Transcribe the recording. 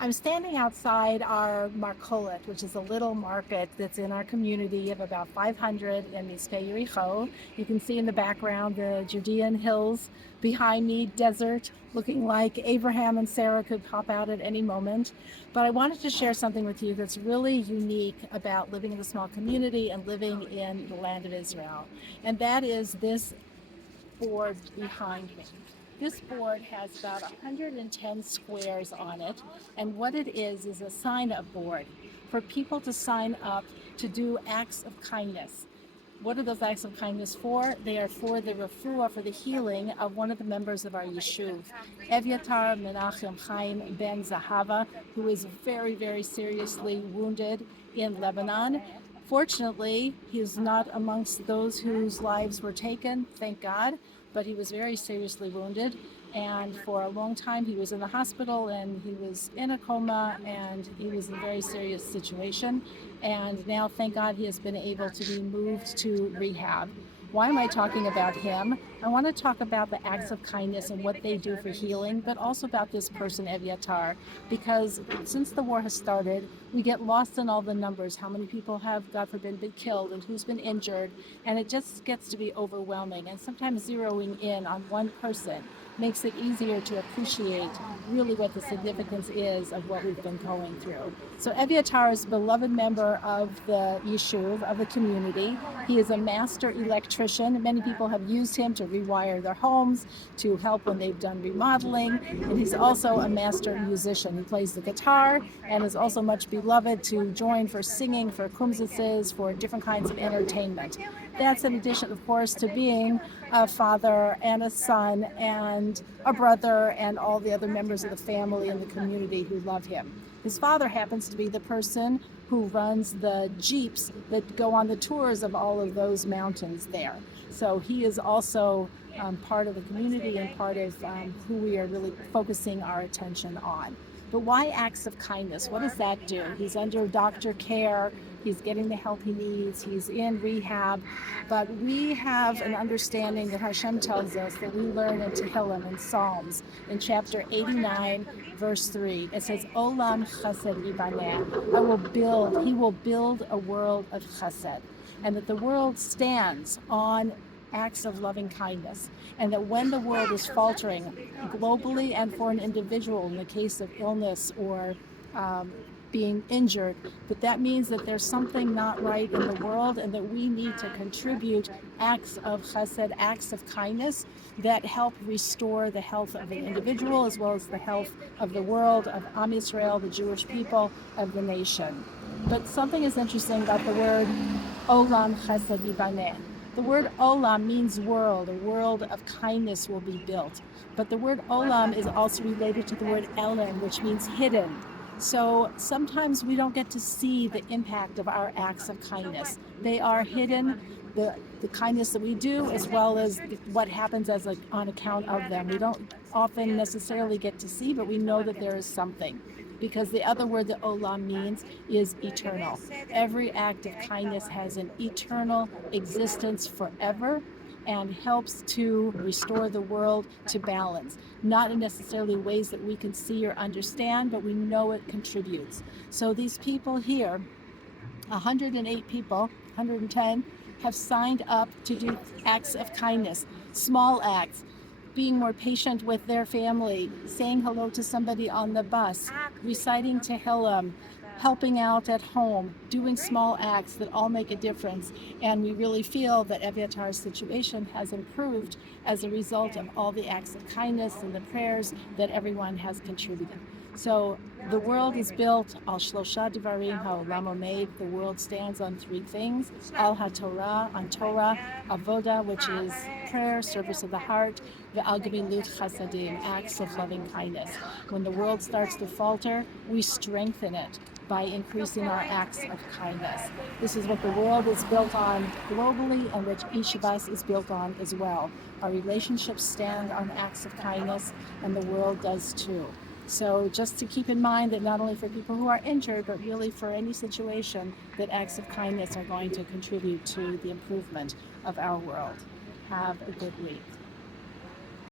I'm standing outside our Marcolet, which is a little market that's in our community of about 500 in Mitzpeh Yericho. You can see in the background the Judean hills behind me, desert, looking like Abraham and Sarah could pop out at any moment. But I wanted to share something with you that's really unique about living in a small community and living in the land of Israel. And that is this board behind me. This board has about 110 squares on it, and what it is a sign-up board for people to sign up to do acts of kindness. What are those acts of kindness for? They are for the refuah, for the healing of one of the members of our yeshuv, Evyatar Menachem Chaim Ben Zahava, who is very, very seriously wounded in Lebanon. Fortunately, he is not amongst those whose lives were taken, thank God, but he was very seriously wounded. And for a long time, he was in the hospital and he was in a coma and he was in a very serious situation. And now, thank God, he has been able to be moved to rehab. Why am I talking about him? I want to talk about the acts of kindness and what they do for healing, but also about this person, Evyatar, because since the war has started, we get lost in all the numbers, how many people have, God forbid, been killed and who's been injured, and it just gets to be overwhelming. And sometimes zeroing in on one person makes it easier to appreciate really what the significance is of what we've been going through. So Evyatar is a beloved member of the yeshuv, of the community. He is a master electrician. Many people have used him to rewire their homes, to help when they've done remodeling. And he's also a master musician. He plays the guitar and is also much beloved to join for singing, for kumsises, for different kinds of entertainment. That's in addition, of course, to being a father and a son and a brother and all the other members of the family and the community who love him. His father happens to be the person who runs the jeeps that go on the tours of all of those mountains there. So he is also part of the community and part of who we are really focusing our attention on. But why acts of kindness? What does that do? He's under doctor care. He's getting the help he needs. He's in rehab. But we have an understanding that Hashem tells us that we learn in Tehillim and Psalms in chapter 89, verse 3. It says, Olam chesed yibaneh. He will build a world of chesed. And that the world stands on acts of loving kindness, and that when the world is faltering globally and for an individual in the case of illness or being injured, that means that there's something not right in the world and that we need to contribute acts of chesed, acts of kindness that help restore the health of an individual as well as the health of the world, of Am Yisrael, the Jewish people, of the nation. But something is interesting about the word Olam Chesed Yibaneh. The word olam means world. A world of kindness will be built. But the word olam is also related to the word Ellyn, which means hidden. So sometimes we don't get to see the impact of our acts of kindness. They are hidden, the kindness that we do, as well as what happens on account of them. We don't often necessarily get to see, but we know that there is something. Because the other word that olam means is eternal. Every act of kindness has an eternal existence forever and helps to restore the world to balance. Not in necessarily ways that we can see or understand, but we know it contributes. So these people here, 108 people, 110, have signed up to do acts of kindness, small acts, being more patient with their family, saying hello to somebody on the bus, reciting Tehillim, helping out at home, doing small acts that all make a difference. And we really feel that Evyatar's situation has improved as a result of all the acts of kindness and the prayers that everyone has contributed. So the world is built al shlosha divarim ha'olam omed. The world stands on three things: al haTorah, on Torah; avoda, which is prayer, service of the heart; ve'al gemilut chasadim, acts of loving kindness. When the world starts to falter, we strengthen it by increasing our acts of kindness. This is what the world is built on globally, and which each of us is built on as well. Our relationships stand on acts of kindness, and the world does too. So just to keep in mind that not only for people who are injured, but really for any situation, that acts of kindness are going to contribute to the improvement of our world. Have a good week.